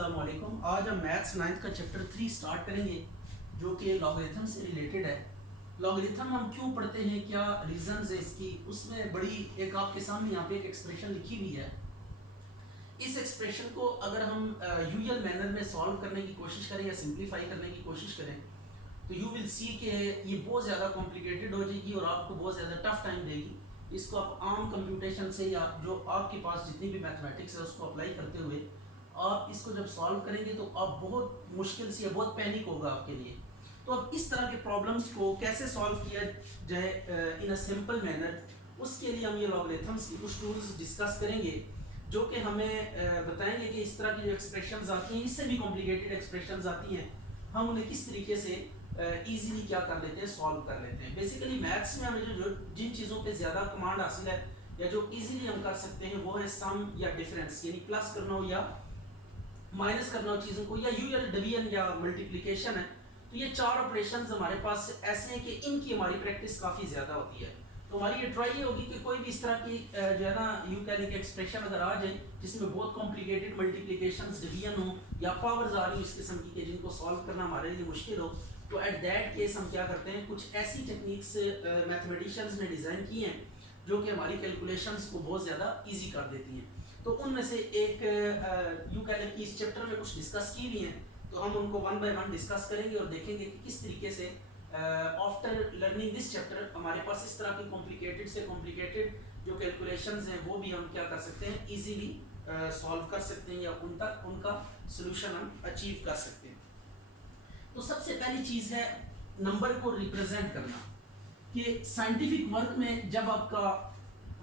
अस्सलाम वालेकुम। आज हम मैथ्स 9th का चैप्टर 3 स्टार्ट करेंगे जो कि लॉगरिथम से रिलेटेड है। लॉगरिथम हम क्यों पढ़ते हैं, क्या रीजंस है इसकी, उसमें बड़ी एक आपके सामने यहाँ पे एक एक्सप्रेशन लिखी हुई है। इस एक्सप्रेशन को अगर हम यूजुअल मैनर में सॉल्व करने की कोशिश करें या सिंप्लीफाई करने की कोशिश करें तो यू विल सी कि ये बहुत ज़्यादा कॉम्प्लिकेटेड हो जाएगी और आपको बहुत ज़्यादा टफ टाइम देगी। इसको आप आम कंप्यूटेशन से या जो आपके पास जितनी भी मैथमेटिक्स है उसको अप्लाई करते हुए आप इसको जब सॉल्व करेंगे तो आप बहुत मुश्किल से या बहुत पैनिक होगा आपके लिए। तो अब इस तरह के प्रॉब्लम्स को कैसे सॉल्व किया जाए इन अ सिंपल मैनर, उसके लिए हम ये लॉगरिथम्स की कुछ टूल्स डिस्कस करेंगे जो कि हमें बताएंगे कि इस तरह की जो एक्सप्रेशंस आती हैं, इससे भी कॉम्प्लिकेटेड एक्सप्रेशंस आती हैं, हम उन्हें किस तरीके से इजीली क्या कर लेते हैं, सॉल्व कर लेते हैं। बेसिकली मैथ्स में हमें जो जिन चीज़ों पे ज़्यादा कमांड हासिल है या जो इजीली हम कर सकते हैं वो है सम या डिफरेंस, यानी प्लस करना हो या माइनस करना हो चीज़ों को, या यूजुअल डिवीजन या मल्टीप्लिकेशन है। तो ये चार ऑपरेशंस हमारे पास ऐसे हैं कि इनकी हमारी प्रैक्टिस काफ़ी ज़्यादा होती है। तो हमारी ये ट्राई ये होगी कि कोई भी इस तरह की जो है ना यू कह के एक्सप्रेशन अगर आ जाए जिसमें बहुत कॉम्प्लिकेटेड मल्टीप्लिकेशंस डिवीजन हो या पावर्स आ रही हो इस किस्म की कि जिनको सॉल्व करना हमारे लिए मुश्किल हो, तो एट दैट केस हम क्या करते हैं, कुछ ऐसी टेक्निक्स मैथमेटिशियंस ने डिज़ाइन की हैं जो कि हमारी कैलकुलेशंस को बहुत ज़्यादा ईजी कर देती हैं। तो उनमें से एक यू कह लें कि इस चैप्टर में कुछ डिस्कस की भी हैं, तो हम उनको वन बाय वन डिस्कस करेंगे और देखेंगे कि किस तरीके से आफ्टर लर्निंग दिस चैप्टर हमारे पास इस तरह की कॉम्प्लिकेटेड से कॉम्प्लिकेटेड जो कैलकुलेशंस हैं वो भी हम क्या कर सकते हैं, इजीली सॉल्व कर सकते हैं या उनका सोल्यूशन हम अचीव कर सकते हैं। तो सबसे पहली चीज़ है नंबर को रिप्रेजेंट करना, कि साइंटिफिक वर्क में जब आपका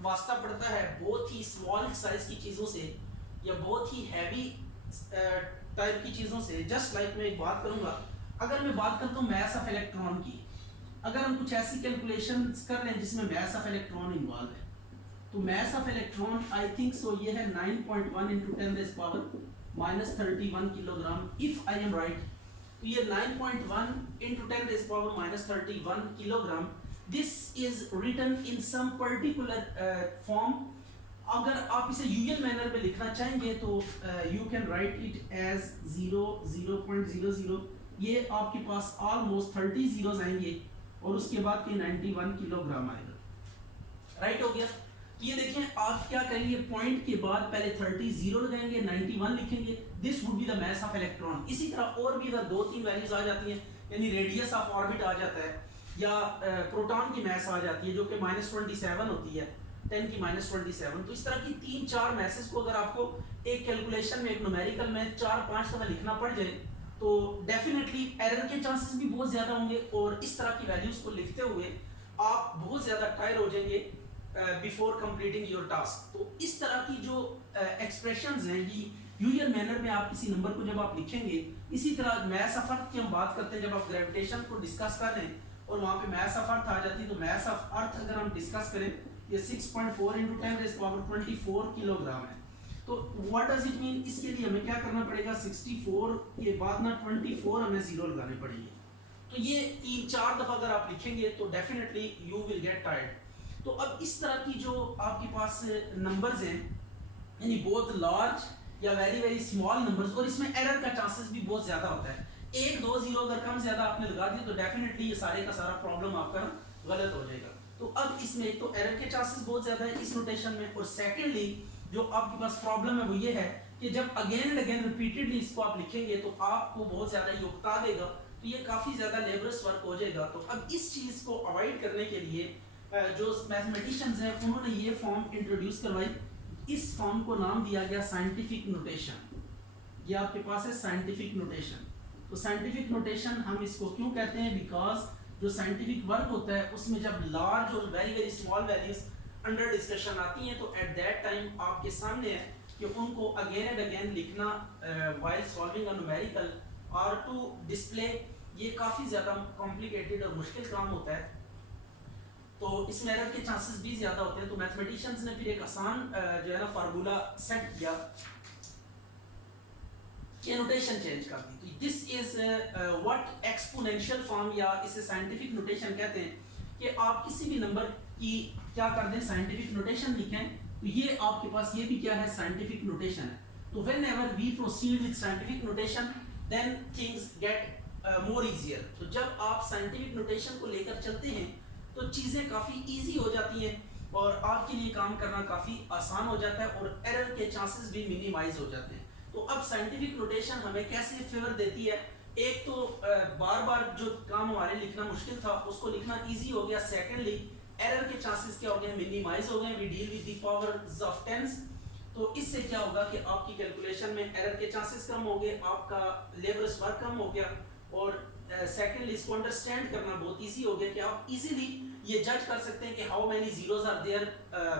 वास्ता पड़ता है बहुत ही स्मॉल साइज की चीज़ों से या बहुत ही हैवी टाइप की चीज़ों से, जस्ट लाइक मैं एक बात करूँगा, अगर मैं बात करता हूँ मैथ ऑफ इलेक्ट्रॉन की, अगर हम कुछ ऐसी कैलकुलेशन कर रहे हैं जिसमें मैथ ऑफ इलेक्ट्रॉन इन्वॉल्व है, तो math of electron I think so ये है 9.1 into 10⁻³ kilogram, if I am right. तो ये 9.1 into 10⁻³ kilogram, this is written in some particular form. अगर आप इसे यूजुअल मैनर में लिखना चाहेंगे तो you can write it as 0.00। ये आपके पास ऑलमोस्ट 30 जीरोस आएंगे और उसके बाद के 91 किलोग्राम आएगा। राइट हो गया। ये देखें, आप क्या करेंगे, पॉइंट के बाद पहले 30 जीरो लगाएंगे, 91 लिखेंगे, this would be the mass of electron. इसी तरह और भी अगर 2-3 वैल्यूज आ जाती हैं, यानी रेडियस ऑफ ऑर्बिट आ जाता है या प्रोटॉन की मास आ जाती है जो कि -27 होती है, 10 की -27। तो इस तरह की 3-4 मैसेज को अगर आपको एक कैलकुलेशन में, एक न्यूमेरिकल में 4-5 दफा लिखना पड़ जाए तो डेफिनेटली एरर के चांसेस भी बहुत ज़्यादा होंगे और इस तरह की वैल्यूज़ को लिखते हुए आप बहुत ज़्यादा टायर हो जाएंगे बिफोर कंप्लीटिंग योर टास्क। तो इस तरह की जो एक्सप्रेशंस हैं ये यूजुअल मैनर में आप किसी नंबर को जब आप लिखेंगे, इसी तरह मैथ्स ऑफ अर्थ की हम बात करते हैं जब आप ग्रेविटेशन को डिस्कस कर रहे हैं और वहाँ पे मैथ्स ऑफ अर्थ आ जाती है, तो मैथ्स ऑफ अर्थ अगर हम डिस्कस करें, ये 6.4 इंटू 10⁻24 किलोग्राम है। तो व्हाट डज इट मीन, इसके लिए हमें क्या करना पड़ेगा, 64 के बाद ना 24 हमें जीरो लगाने पड़ेंगे। तो ये 3-4 दफा अगर आप लिखेंगे तो definitely you will get tired. तो अब इस तरह की जो आपके पास नंबर्स हैं, यानी बहुत लार्ज या वेरी वेरी स्मॉल नंबर्स, और इसमें एरर का चांसेस भी बहुत ज्यादा होता है। 1-2 जीरो अगर कम ज्यादा आपने लगा दिए तो डेफिनेटली ये सारे का सारा प्रॉब्लम आपका गलत हो जाएगा। तो अब इसमें एक तो एरर के चांसेस बहुत ज्यादा है इस नोटेशन में, और सेकेंडली जो आपके पास प्रॉब्लम है वो ये है कि जब अगेन एंड अगेन रिपीटेडली इसको आप लिखेंगे तो आपको बहुत ज्यादा ये उकता देगा, तो ये काफी ज्यादा लेबरस वर्क हो जाएगा। तो अब इस चीज को अवॉइड करने के लिए जो मैथमेटिशियंस हैं उन्होंने ये फॉर्म इंट्रोड्यूस करवाई। इस फॉर्म को नाम दिया गया साइंटिफिक नोटेशन। ये आपके पास है साइंटिफिक नोटेशन। तो साइंटिफिक नोटेशन हम इसको क्यों कहते हैं, बिकॉज जो साइंटिफिक वर्क होता है उसमें जब लार्ज और very very small values under discussion आती हैं तो एट दैट टाइम आपके सामने है कि उनको अगेन एंड अगेन लिखना व्हाइल सॉल्विंग अ न्यूमेरिकल और टू डिस्प्ले, ये काफ़ी ज़्यादा कॉम्प्लिकेटेड और मुश्किल काम होता है। तो इसमें एरर के चांसेस भी ज़्यादा होते हैं। तो मैथमेटिशियंस ने फिर एक आसान जो है ना फार्मूला सेट किया कि नोटेशन चेंज कर दी। तो this is what exponential form या इसे साइंटिफिक नोटेशन कहते हैं, कि आप किसी भी नंबर की क्या कर दें, साइंटिफिक नोटेशन लिखें। तो ये आपके पास ये भी क्या है, साइंटिफिक नोटेशन है। तो whenever we proceed with scientific notation then things get more easier. तो जब आप scientific notation को लेकर चलते हैं तो चीज़ें काफ़ी easy हो जाती हैं और आपके लिए काम करना काफ़ी आसान हो जाता है और एरर के चांसेस भी मिनिमाइज हो जाते हैं. तो अब साइंटिफिक नोटेशन हमें कैसे फेवर देती है? एक तो बार बार जो काम हमारे लिखना मुश्किल था उसको लिखना इजी हो गया. सेकेंडली एरर के चांसेस क्या हो गए? मिनिमाइज हो गए. We deal with the powers of tens. तो इससे क्या होगा कि आपकी कैलकुलेशन में एरर के चांसेस कम हो गए, आपका लेबरस वर्क कम हो गया और सेकेंडली इसको अंडरस्टैंड करना बहुत इजी हो गया कि आप इजीली ये जज कर सकते हैं कि how many zeros are there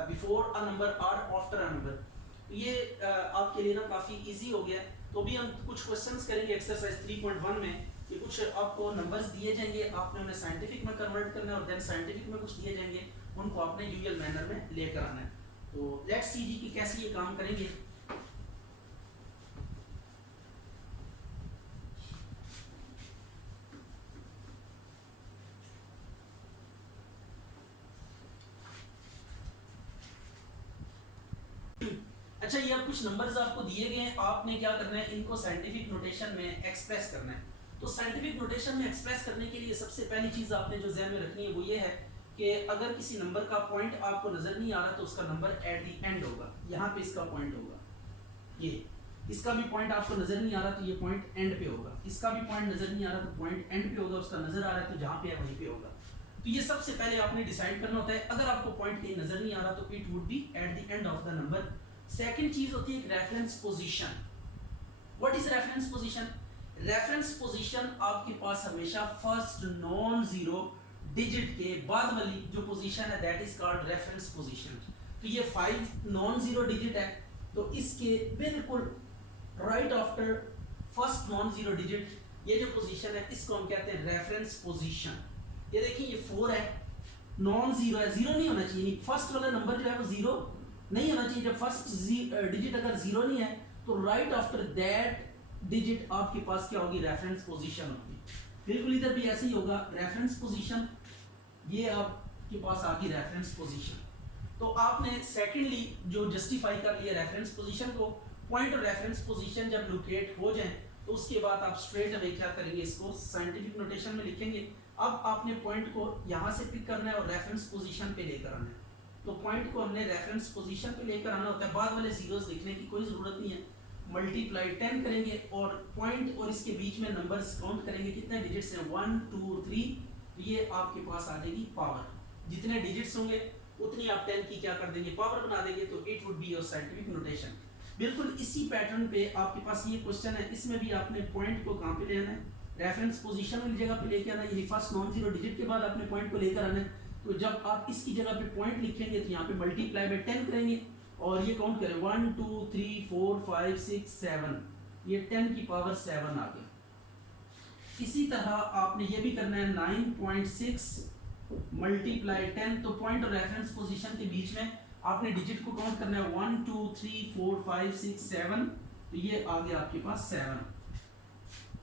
before a number और आफ्टर अ नंबर. ये आपके लिए ना काफ़ी इजी हो गया. तो भी हम कुछ क्वेश्चंस करेंगे एक्सरसाइज 3.1 में कि कुछ आपको नंबर्स दिए जाएंगे, आपने उन्हें साइंटिफिक में कन्वर्ट करना है और देन साइंटिफिक में कुछ दिए जाएंगे, उनको आपने यूजुअल मैनर में लेकर आना है. तो लेट्स सी जी कि कैसे ये काम करेंगे. अच्छा, ये अब कुछ नंबर्स आपको दिए गए हैं, आपने क्या करना है, इनको साइंटिफिक नोटेशन में एक्सप्रेस करना है. तो साइंटिफिक नोटेशन में एक्सप्रेस करने के लिए सबसे पहली चीज़ आपने जो ध्यान में रखनी है वो ये है कि अगर किसी नंबर का पॉइंट आपको नज़र नहीं आ रहा तो उसका नंबर एट द एंड होगा. यहाँ पे इसका पॉइंट होगा, ये इसका भी पॉइंट आपको नज़र नहीं आ रहा तो ये पॉइंट एंड पे होगा. इसका भी पॉइंट नज़र नहीं आ रहा तो पॉइंट एंड पे होगा. उसका नज़र आ रहा है तो जहाँ पे है वहीं पे होगा. तो ये सबसे पहले आपने डिसाइड करना होता है. अगर आपको पॉइंट कहीं नज़र नहीं आ रहा तो it would be at the end of the number. Second चीज होती है एक reference position. What is reference position? Reference position आपके पास हमेशा फर्स्ट नॉन जीरो डिजिट के बाद वाली जो पोजीशन है that is called reference position. तो ये 5 नॉन जीरो डिजिट है तो इसके बिल्कुल right after first non zero digit ये जो पोजीशन है इसको हम कहते हैं रेफरेंस पोजीशन. ये देखिए ये 4 है, नॉन जीरो है, जीरो नहीं होना चाहिए. फर्स्ट वाला नंबर जो है वो जीरो नहीं होना चाहिए. जब फर्स्ट डिजिट अगर जीरो नहीं है तो राइट आफ्टर दैट डिजिट आपके पास क्या होगी? रेफरेंस पोजीशन होगी. बिल्कुल इधर भी ऐसे ही होगा, रेफरेंस पोजीशन. ये आपके पास आ गई रेफरेंस पोजीशन. तो आपने सेकेंडली जो जस्टिफाई कर लिया रेफरेंस पोजीशन को, पॉइंट और रेफरेंस पोजीशन जब लोकेट हो जाए तो उसके बाद आप स्ट्रेट अवे क्या करेंगे? इसको साइंटिफिक नोटेशन में लिखेंगे. अब आपने पॉइंट को यहाँ से पिक करना है और रेफरेंस पोजीशन पे लेकर आना है. तो पॉइंट को हमने रेफरेंस पोजीशन पे लेकर आना होता है. बाद वाले जीरोस लिखने की कोई ज़रूरत नहीं है. मल्टीप्लाई 10 करेंगे और पॉइंट और इसके बीच में नंबर्स काउंट करेंगे कितने डिजिट्स हैं 1 2 3. ये आपके पास आ जाएगी पावर. जितने डिजिट्स होंगे उतनी आप 10 की क्या कर देंगे? पावर बना देंगे. तो it would be your scientific notation. बिल्कुल इसी पैटर्न पे आपके पास ये क्वेश्चन है. इसमें भी आपने पॉइंट को कहाँ पे लेना है? रेफरेंस पोजीशन वाली जगह पे लेके आना है. यानी फर्स्ट नॉन जीरो डिजिट के बाद आपने पॉइंट को लेकर आना है. तो जब आप इसकी जगह पे पॉइंट लिखेंगे तो यहाँ पे मल्टीप्लाई बाय 10 करेंगे और ये काउंट करें 1 2 3 4 5 6 7. ये 10 की पावर 7 आ गया. इसी तरह आपने ये भी करना है 9.6 मल्टीप्लाई 10. तो पॉइंट और रेफरेंस पोजीशन के बीच में आपने डिजिट को काउंट करना है 1 2 3 4 5 6 7. तो ये आ गया आपके पास 7.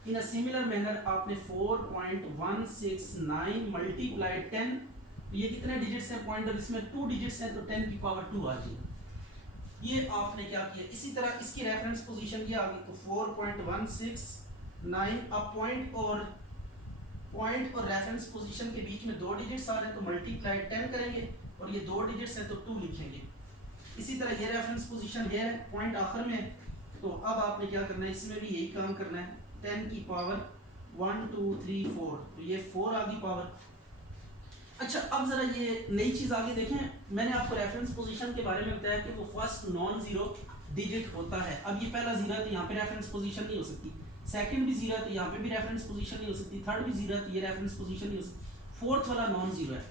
इन अ सिमिलर मैनर आपने 4.169 मल्टीप्लाई 10. ये कितने डिजिट्स हैं? पॉइंट और इसमें 2 डिजिट्स हैं तो 10 की पावर 2 आ गई. ये आपने क्या किया? इसी तरह इसकी रेफरेंस पोजीशन ये आ गई. तो 4.169. अब पॉइंट और रेफरेंस पोजीशन के बीच में 2 डिजिट्स आ रहे हैं तो मल्टीप्लाई 10 करेंगे और ये 2 डिजिट्स हैं तो 2 लिखेंगे. इसी तरह ये रेफरेंस पोजीशन है, पॉइंट आखिर में. तो अब आपने क्या करना है? इसमें भी यही काम करना है. 10 की पावर 1 2 3 4. तो ये 4 आ गई पावर. अच्छा, अब जरा ये नई चीज आगे देखें. मैंने आपको रेफरेंस पोजीशन के बारे में बताया कि वो फर्स्ट नॉन जीरो डिजिट होता है. अब ये पहला जीरो है तो यहाँ पे रेफरेंस पोजीशन नहीं हो सकती. सेकंड भी जीरो है तो यहाँ पे भी रेफरेंस पोजीशन नहीं हो सकती. थर्ड भी जीरो है तो ये रेफरेंस पोजीशन नहीं हो सकती. फोर्थ वाला नॉन जीरो है.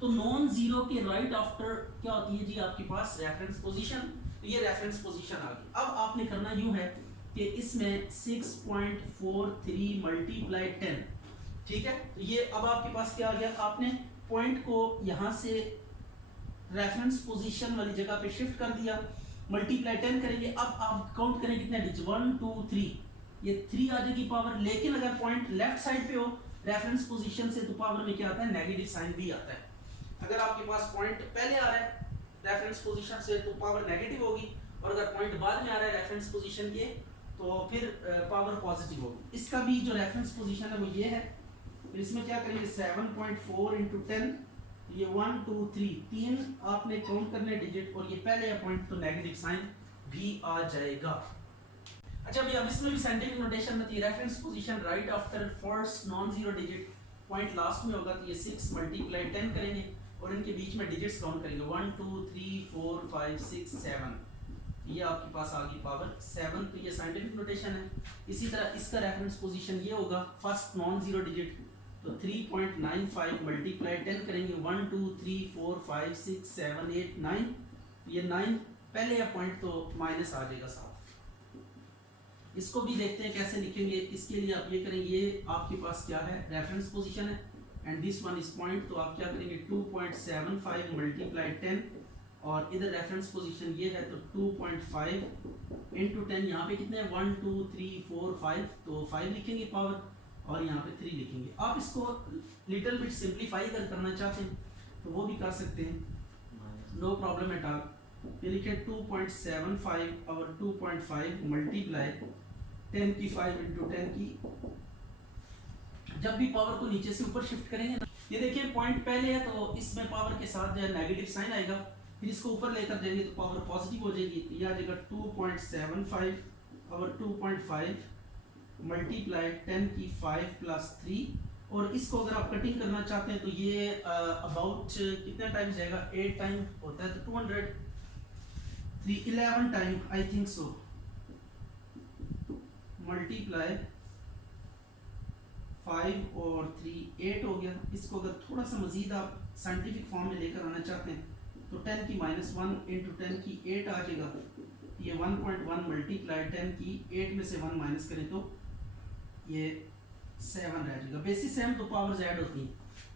तो नॉन जीरो के राइट आफ्टर क्या होती है जी? आपके पास रेफरेंस पोजीशन. तो ये रेफरेंस पोजीशन आ गई. अब आपने करना यूं है कि इसमें 6.43 मल्टीप्लाई 10. ठीक है. तो ये अब आपके पास क्या आ गया? आपने पॉइंट को यहाँ से रेफरेंस पोजीशन वाली जगह पे शिफ्ट कर दिया. मल्टीप्लाई 10 करेंगे. अब आप काउंट करें कितने डिजिट? 1 2 3. ये 3 आ जाएगी पावर. लेकिन अगर पॉइंट लेफ्ट साइड पे हो रेफरेंस पोजीशन से तो पावर में क्या आता है? नेगेटिव साइन भी आता है. अगर आपके पास पॉइंट पहले आ रहा है रेफरेंस पोजीशन से तो पावर नेगेटिव होगी और अगर पॉइंट बाद में आ रहा है रेफरेंस पोजीशन के तो फिर पावर पॉजिटिव होगी। इसका भी जो रेफरेंस पोजीशन है वो ये है। फिर इसमें क्या करेंगे 7.4 इंटू 10, ये 1 2 3 तीन आपने काउंट करने डिजिट, और ये पहले पॉइंट तो नेगेटिव साइन भी आ जाएगा। अच्छा भैया अब इसमें भी साइंटिफिक नोटेशन में reference position right after first non zero digit, point last में होगा तो ये 6 मल्टीप्लाई 10 करेंगे और इनके बीच में डिजिट्स काउंट करेंगे 1 2 3 4 5 6 7, ये आपके पास आ गई पावर 7, तो ये साइंटिफिक नोटेशन है। इसी तरह इसका रेफरेंस पोजीशन ये होगा फर्स्ट नॉन जीरो डिजिट, तो 3.95 मल्टीप्लाई 10 करेंगे 1 2 3 4 5 6 7 8 9, ये 9 पहले पॉइंट तो माइनस आ जाएगा साथ। इसको भी देखते हैं कैसे लिखेंगे। इसके लिए आप ये करेंगे, ये आपके पास क्या है रेफरेंस पोजीशन है and this one is point, तो आप क्या करेंगे 2.75 मल्टीप्लाई 10 और इधर रेफरेंस पोजीशन ये है तो 2.5 इंटू 10, यहाँ पे कितने 1 2 3 4 5, तो 5 लिखेंगे पावर और यहाँ पे 3 लिखेंगे। आप इसको लिटिल बिट सिंप्लीफाई करना चाहते हैं तो वो भी कर सकते हैं, नो प्रॉब्लम एट ऑल। ये लिखे 2.75 और 2.5 मल्टीप्लाई 10 की 5 इंटू 10 की, जब भी पावर को नीचे से ऊपर शिफ्ट करेंगे ना, ये देखिए पॉइंट पहले है तो इसमें पावर के साथ जो है नेगेटिव साइन आएगा, फिर इसको ऊपर लेकर जाएंगे तो पावर पॉजिटिव हो जाएगी, तो यह आ जाएगा 2.75 और 2.5 मल्टीप्लाई 10 की 5 प्लस 3, और इसको अगर आप कटिंग करना चाहते हैं तो ये अबाउट कितने टाइम जाएगा 8 टाइम होता है तो 200 11 time I think so, multiply 5 और 3 8 हो गया। इसको अगर थोड़ा सा मजीद आप साइंटिफिक फॉर्म में लेकर आना चाहते हैं तो 10 की -1 इंटू 10 की 8 आ जाएगा, ये 1.1 मल्टीप्लाई 10 की 8 में से 1 माइनस करें तो ये 7 रह जाएगा, बेसिस सेम तो पावर ऐड होती है,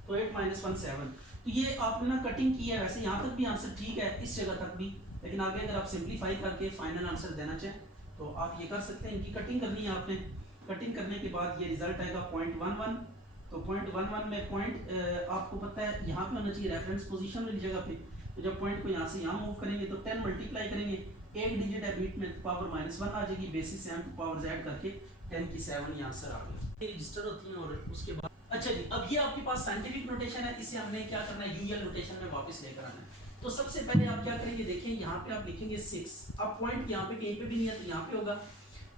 तो 8 - 1 7। तो ये आपने ना कटिंग की है, वैसे यहाँ तक भी आंसर ठीक है इस जगह तक भी, लेकिन आगे अगर आप सिंप्लीफाई करके फाइनल आंसर देना चाहें तो आप ये कर सकते हैं। इनकी कटिंग करनी है आपने, कटिंग करने के बाद ये रिजल्ट आएगा 0.11, तो 0.11 में पॉइंट आपको पता है यहाँ पे होना चाहिए रेफरेंस पोजीशन वाली जगह पे, तो जब पॉइंट को यहाँ से यहाँ मूव करेंगे तो 10 मल्टीप्लाई करेंगे, एक डिजिट है बीट में तो पावर -1 आ जाएगी, बेसिस सेम पावर ऐड करके 10 की 7 ये आंसर आ गया, ये रजिस्टर होती है। और उसके बाद अच्छा जी अब ये आपके पास साइंटिफिक नोटेशन है, इसे हमने क्या करना है यूएल नोटेशन में वापस लेकर आना है। तो सबसे पहले आप क्या करेंगे, देखिए यहाँ पे आप लिखेंगे 6, अब पॉइंट यहाँ पे कहीं पे भी नहीं है तो यहाँ पे होगा।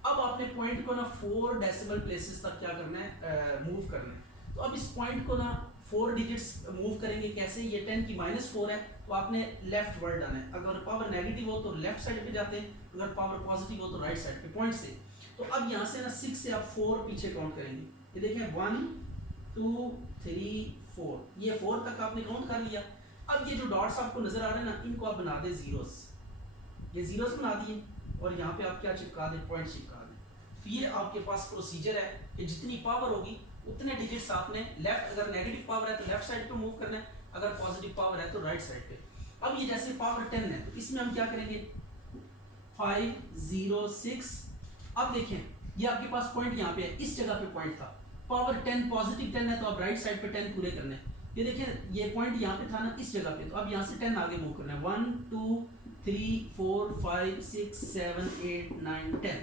अब आपने पॉइंट को ना 4 डेसिमल प्लेसेस तक क्या करना है मूव करना है, तो अब इस पॉइंट को ना 4 डिजिट्स मूव करेंगे, कैसे, ये 10 की -4 है तो आपने लेफ्ट वर्ड आना है, अगर पावर नेगेटिव हो तो लेफ्ट साइड पे जाते हैं, अगर पावर पॉजिटिव हो तो राइट साइड पे पॉइंट से। तो अब यहाँ से ना 6 से आप 4 पीछे काउंट करेंगे, ये देखें 1 2 3 4, ये 4 तक आपने काउंट कर लिया। अब ये जो डॉट्स आपको नजर आ रहे हैं ना, इनको आप बना दें जीरोस, ये जीरोस बना दिए और यहाँ पे आप क्या चिपका दें, पॉइंट चिपका दें। तो ये आपके पास प्रोसीजर है कि जितनी पावर होगी उतने डिजिट्स आपने लेफ्ट, अगर नेगेटिव पावर है तो लेफ्ट साइड पे मूव करना है, अगर पॉजिटिव पावर है तो राइट साइड पे। अब ये जैसे पावर 10 है तो इसमें हम क्या करेंगे 5 0 6, अब देखें ये आपके पास पॉइंट यहाँ पे है, इस जगह पे पॉइंट था, पावर 10 पॉजिटिव 10 है तो आप राइट साइड पे 10 पूरे करने हैं। ये देखें ये पॉइंट यहाँ पे था ना इस जगह पे, तो अब यहाँ से 10 आगे मूव करना है, 1 2 3 4 5 6 7 8 9 10।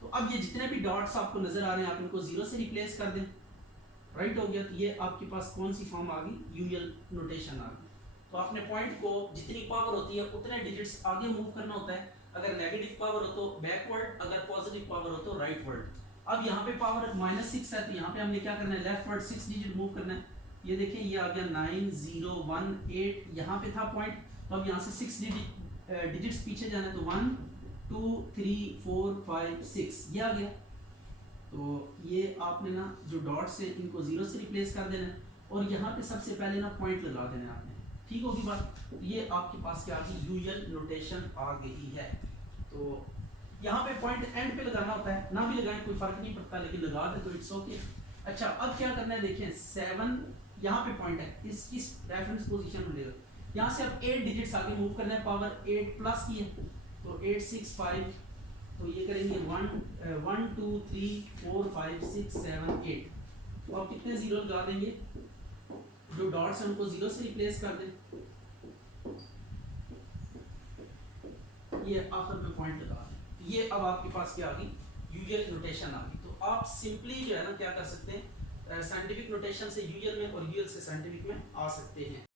तो अब ये जितने भी डॉट्स आपको नजर आ रहे हैं आप इनको 0 से रिप्लेस कर दें, राइट हो गया। तो ये आपके पास कौन सी फॉर्म आ गई, यूएल नोटेशन आ गई। तो आपने पॉइंट को जितनी पावर होती है उतने डिजिट्स आगे मूव करना होता है, अगर नेगेटिव पावर हो तो बैकवर्ड, अगर पॉजिटिव पावर हो तो राइटवर्ड। अब यहाँ पे पावर -6 है तो यहाँ पे हमने क्या करना है लेफ्टवर्ड 6 डिजिट मूव करना है। ये देखिए ये आ गया 9 0 1 8, यहाँ पे था पॉइंट, तो अब यहाँ से 6 डिजिट्स पीछे जाना है, तो 1 2 3 4 5 6 ये आ गया। तो ये आपने ना जो डॉट्स है इनको 0 से रिप्लेस कर देना है और यहाँ पे सबसे पहले ना पॉइंट लगा देना है आपने, ठीक होगी बात। ये आपके पास क्या आ गई यूएल नोटेशन आ गई है। तो यहाँ पे पॉइंट एंड पे लगाना होता है, ना भी लगाएं कोई फर्क नहीं पड़ता, लेकिन लगा दे तो इट्स ओके। अच्छा अब क्या करना है, देखिए 7 यहाँ पे पॉइंट है, इस रेफरेंस पोजीशन में लेगा, यहाँ से अब 8 डिजिट्स आगे मूव करना है, पावर 8 प्लस की है तो 8 6 5, तो ये करेंगे 1 2 3 4 5 6 7 8। तो आप कितने 0 लगा देंगे, जो डॉट्स हैं उनको 0 से रिप्लेस कर दें, ये आखिर में पॉइंट लगा दें। ये अब आपके पास क्या आ गई, यूजुअल नोटेशन आ गई। तो आप सिंपली जो है ना क्या कर सकते हैं, साइंटिफिक नोटेशन से यूजुअल में और यूजुअल से साइंटिफिक में आ सकते हैं।